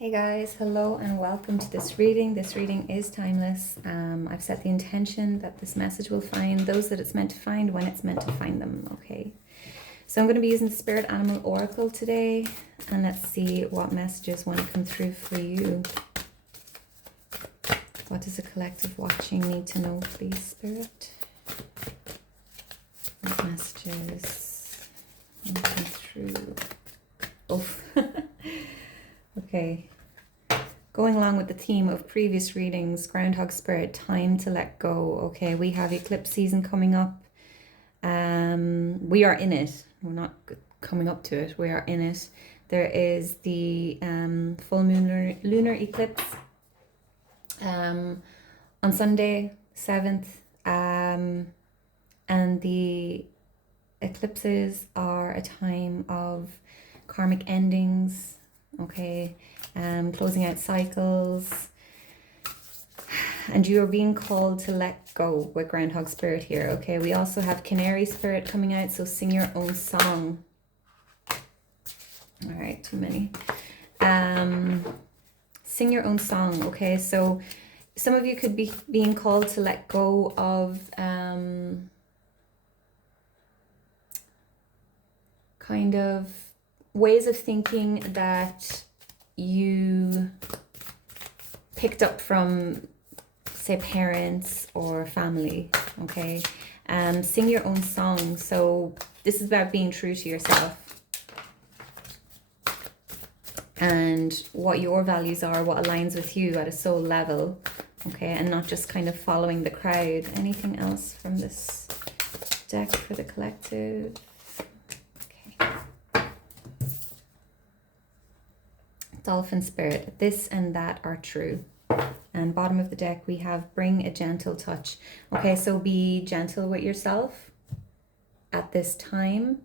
Hey guys, hello and welcome to this reading. This reading is timeless. I've set the intention that this message will find those that it's meant to find when it's meant to find them, okay? So I'm going to be using the Spirit Animal Oracle today, and let's see what messages want to come through for you. What does a collective watching need to know, please, Spirit? What messages want to come through? Oh, okay. Going along with the theme of previous readings, Groundhog Spirit, time to let go. Okay, we have eclipse season coming up. We are in it. We're not coming up to it. We are in it. There is the full moon lunar eclipse on Sunday, 7th. And the eclipses are a time of karmic endings. Okay. Closing out cycles, and you are being called to let go with Groundhog Spirit here. Okay, we also have Canary Spirit coming out, so sing your own song. All right, too many. Sing your own song. Okay, so some of you could be being called to let go of kind of ways of thinking that you picked up from, say, parents or family. Okay, sing your own song. So this is about being true to yourself and what your values are, what aligns with you at a soul level. Okay, and not just kind of following the crowd. Anything else from this deck for the collective? Dolphin Spirit, this and that are true. And bottom of the deck we have bring a gentle touch. Okay, so be gentle with yourself at this time.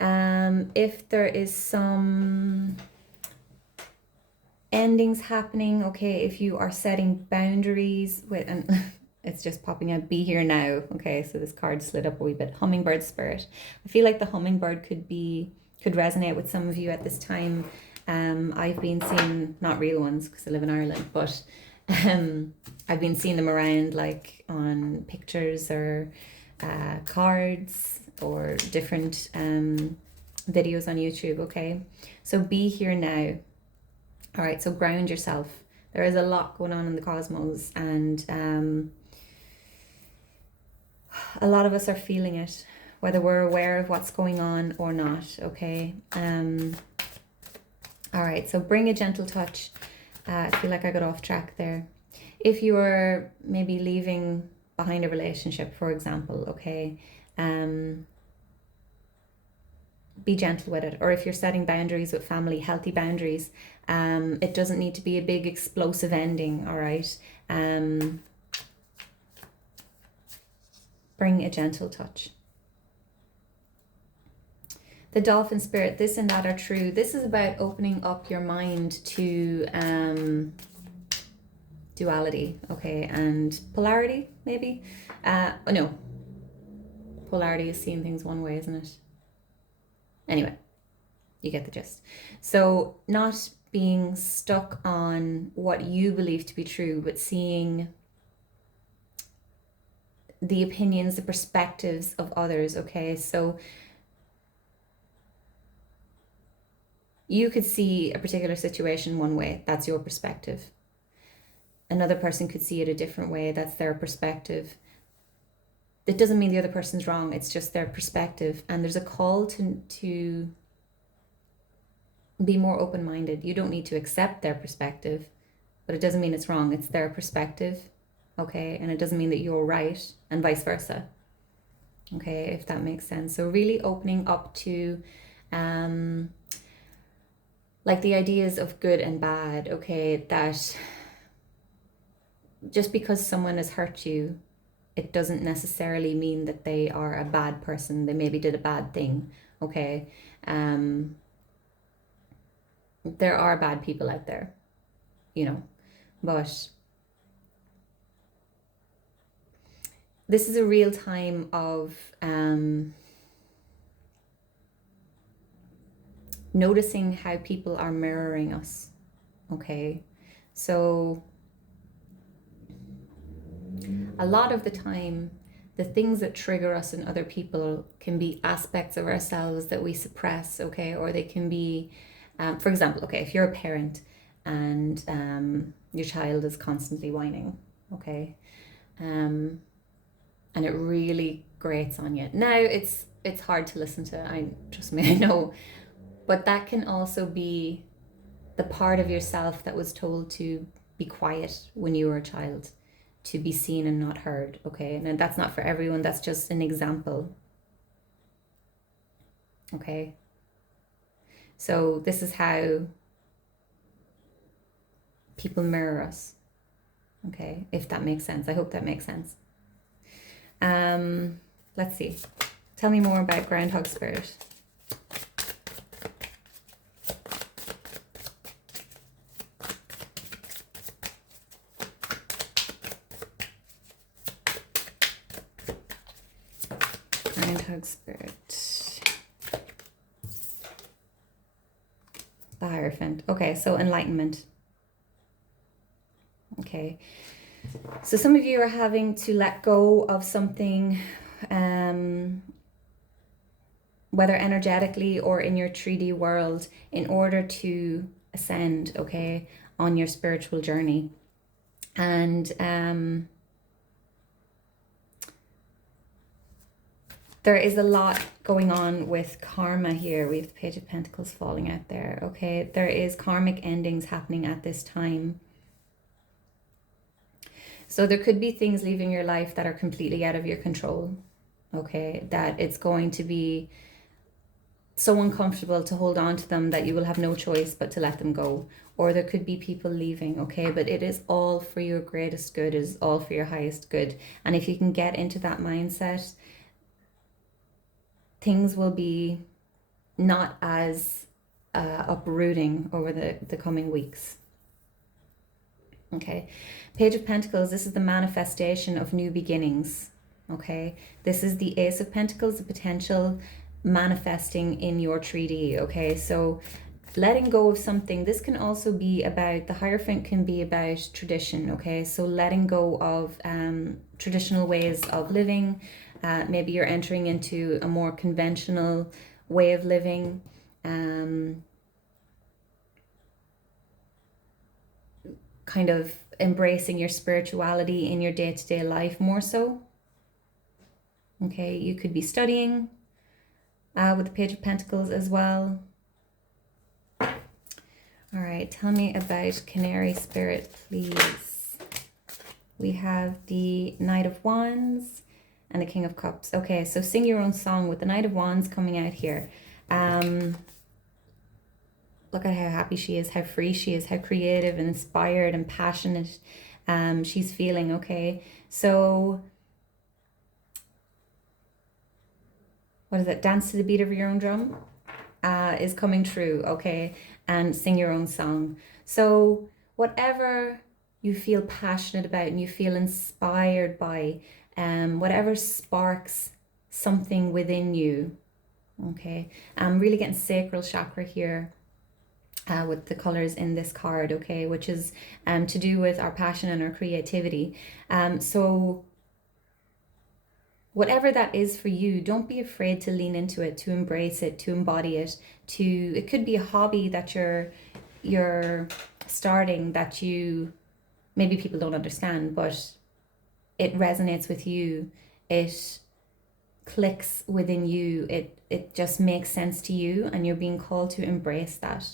If there is some endings happening, okay, if you are setting boundaries with, and it's just popping out, be here now. Okay, so this card slid up a wee bit. Hummingbird Spirit. I feel like the hummingbird could resonate with some of you at this time. I've been seeing, not real ones because I live in Ireland, but I've been seeing them around, like on pictures or cards or different videos on YouTube. Okay, so be here now. All right, so ground yourself. There is a lot going on in the cosmos, and a lot of us are feeling it, whether we're aware of what's going on or not. Okay. All right, so bring a gentle touch. I feel like I got off track there. If you are maybe leaving behind a relationship, for example, okay, be gentle with it. Or if you're setting boundaries with family, healthy boundaries, it doesn't need to be a big explosive ending, all right? Bring a gentle touch. The Dolphin Spirit, this and that are true. This is about opening up your mind to duality, okay, and polarity, maybe. No, polarity is seeing things one way, isn't it? Anyway, you get the gist. So not being stuck on what you believe to be true, but seeing the opinions, the perspectives of others, okay? So you could see a particular situation one way, that's your perspective. Another person could see it a different way, that's their perspective. It doesn't mean the other person's wrong, it's just their perspective. And there's a call to be more open-minded. You don't need to accept their perspective, but it doesn't mean it's wrong, it's their perspective, okay? And it doesn't mean that you're right, and vice versa, okay, if that makes sense. So really opening up to like the ideas of good and bad, okay, that just because someone has hurt you, it doesn't necessarily mean that they are a bad person. They maybe did a bad thing, okay? There are bad people out there, you know, but this is a real time of noticing how people are mirroring us, okay? So a lot of the time, the things that trigger us in other people can be aspects of ourselves that we suppress, okay? Or they can be, for example, okay, if you're a parent and your child is constantly whining, okay? And it really grates on you. Now it's hard to listen to. I trust me, I know, but that can also be the part of yourself that was told to be quiet when you were a child, to be seen and not heard, okay? And that's not for everyone, that's just an example, okay? So this is how people mirror us, okay? If that makes sense. I hope that makes sense. Let's see. Tell me more about Groundhog Spirit. Groundhog Spirit. The Hierophant. Okay, so enlightenment. Okay. So some of you are having to let go of something, whether energetically or in your 3D world, in order to ascend, okay, on your spiritual journey. And there is a lot going on with karma here. We have the Page of Pentacles falling out there, okay? There is karmic endings happening at this time. So there could be things leaving your life that are completely out of your control, okay? That it's going to be so uncomfortable to hold on to them that you will have no choice but to let them go. Or there could be people leaving, okay? But it is all for your greatest good, it is all for your highest good. And if you can get into that mindset, things will be not as uprooting over the coming weeks. Okay, Page of Pentacles, this is the manifestation of new beginnings. Okay, this is the Ace of Pentacles, the potential manifesting in your 3D. Okay, so letting go of something. This can also be about, the Hierophant can be about tradition. Okay, so letting go of traditional ways of living. Maybe you're entering into a more conventional way of living. Kind of embracing your spirituality in your day-to-day life more so. Okay, you could be studying with the Page of Pentacles as well. All right, tell me about Canary Spirit, please. We have the Knight of Wands and the King of Cups. Okay, so sing your own song with the Knight of Wands coming out here. Look at how happy she is, how free she is, how creative and inspired and passionate she's feeling, okay? So, what is it? Dance to the beat of your own drum is coming true, okay? And sing your own song. So, whatever you feel passionate about and you feel inspired by, whatever sparks something within you, okay? I'm really getting sacral chakra here. With the colors in this card, okay, which is to do with our passion and our creativity. So whatever that is for you, don't be afraid to lean into it, to embrace it, to embody it. It could be a hobby that you're starting that you, maybe people don't understand, but it resonates with you. It clicks within you. It just makes sense to you, and you're being called to embrace that.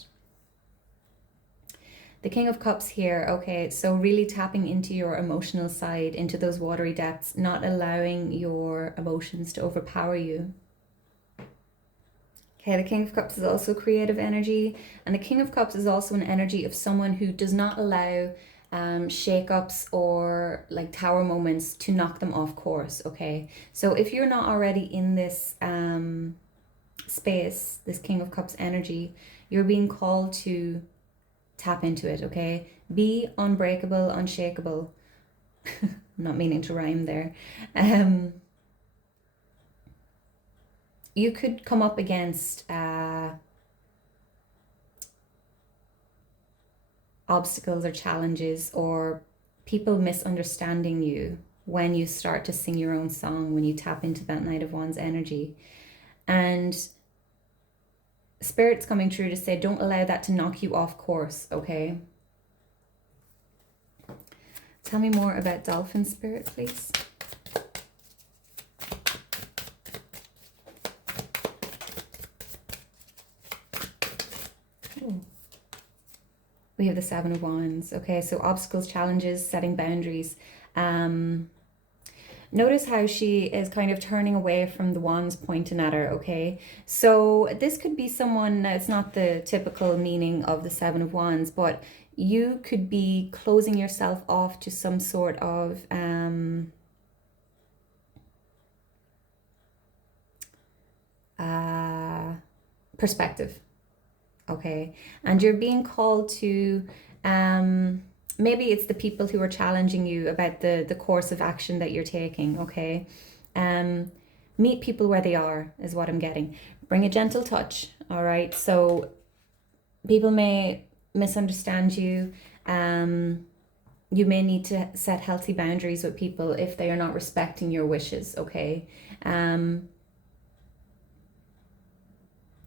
The King of Cups here, okay, so really tapping into your emotional side, into those watery depths, not allowing your emotions to overpower you. Okay, the King of Cups is also creative energy, and the King of Cups is also an energy of someone who does not allow shake-ups or like tower moments to knock them off course, okay? So if you're not already in this space, this King of Cups energy, you're being called to tap into it, okay? Be unbreakable, unshakable. I'm not meaning to rhyme there. You could come up against obstacles or challenges or people misunderstanding you when you start to sing your own song, when you tap into that Knight of Wands energy. And Spirit's coming through to say, don't allow that to knock you off course, okay? Tell me more about Dolphin, Spirit, please. Ooh. We have the Seven of Wands. Okay, so obstacles, challenges, setting boundaries. Notice how she is kind of turning away from the wands pointing at her, okay? So this could be someone, it's not the typical meaning of the Seven of Wands, but you could be closing yourself off to some sort of perspective, okay? And you're being called to maybe it's the people who are challenging you about the course of action that you're taking, okay? Meet people where they are is what I'm getting. Bring a gentle touch, all right? So people may misunderstand you. You may need to set healthy boundaries with people if they are not respecting your wishes, okay?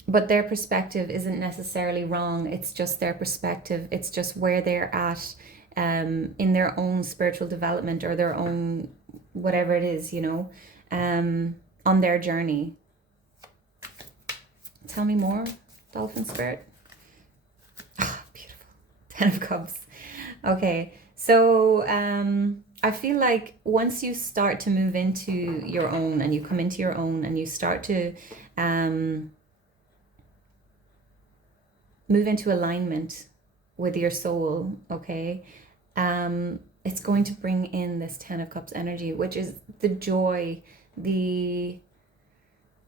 But their perspective isn't necessarily wrong. It's just their perspective. It's just where they're at in their own spiritual development or their own whatever it is, you know, on their journey. Tell me more, Dolphin Spirit. Oh, beautiful. 10 of Cups. Okay, so I feel like once you start to move into your own and you come into your own and you start to move into alignment with your soul, okay, it's going to bring in this 10 of Cups energy, which is the joy, the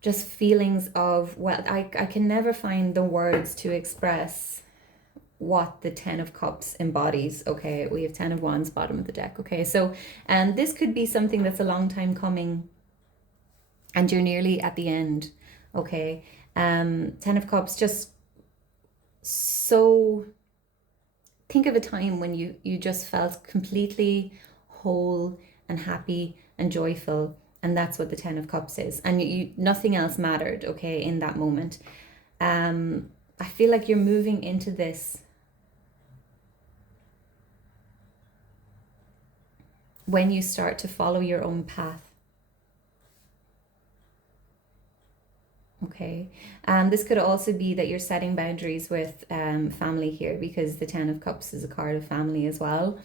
just feelings of, well, I can never find the words to express what the 10 of Cups embodies, okay? We have 10 of Wands, bottom of the deck, okay? So this could be something that's a long time coming and you're nearly at the end, okay? 10 of Cups, just so think of a time when you just felt completely whole and happy and joyful, and that's what the 10 of Cups is, and you nothing else mattered, okay, in that moment. I feel like you're moving into this when you start to follow your own path. Okay, this could also be that you're setting boundaries with family here, because the 10 of Cups is a card of family as well.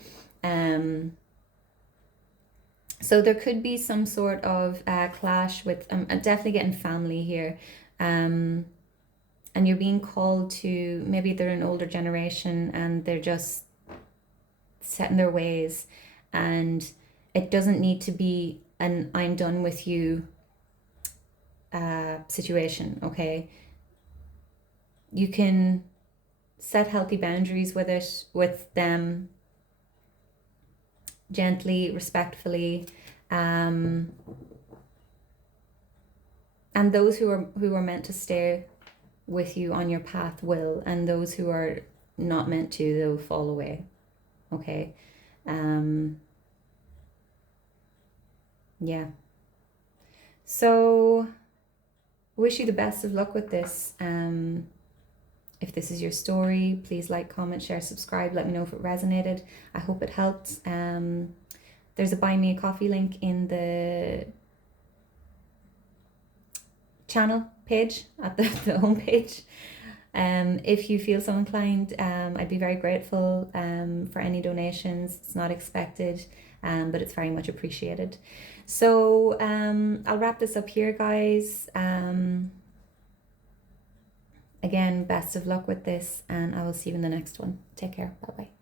So there could be some sort of clash with, I'm definitely getting family here. And you're being called to, maybe they're an older generation and they're just set in their ways, and it doesn't need to be an I'm done with you situation, okay? You can set healthy boundaries with them, gently, respectfully, and those who are meant to stay with you on your path will, and those who are not meant to, they'll fall away, okay? Yeah, so wish you the best of luck with this. If this is your story, please like, comment, share, subscribe. Let me know if it resonated. I hope it helped. There's a buy me a coffee link in the channel page at the homepage. If you feel so inclined, I'd be very grateful for any donations. It's not expected, but it's very much appreciated. So I'll wrap this up here, guys. Again, best of luck with this, and I will see you in the next one. Take care. Bye-bye.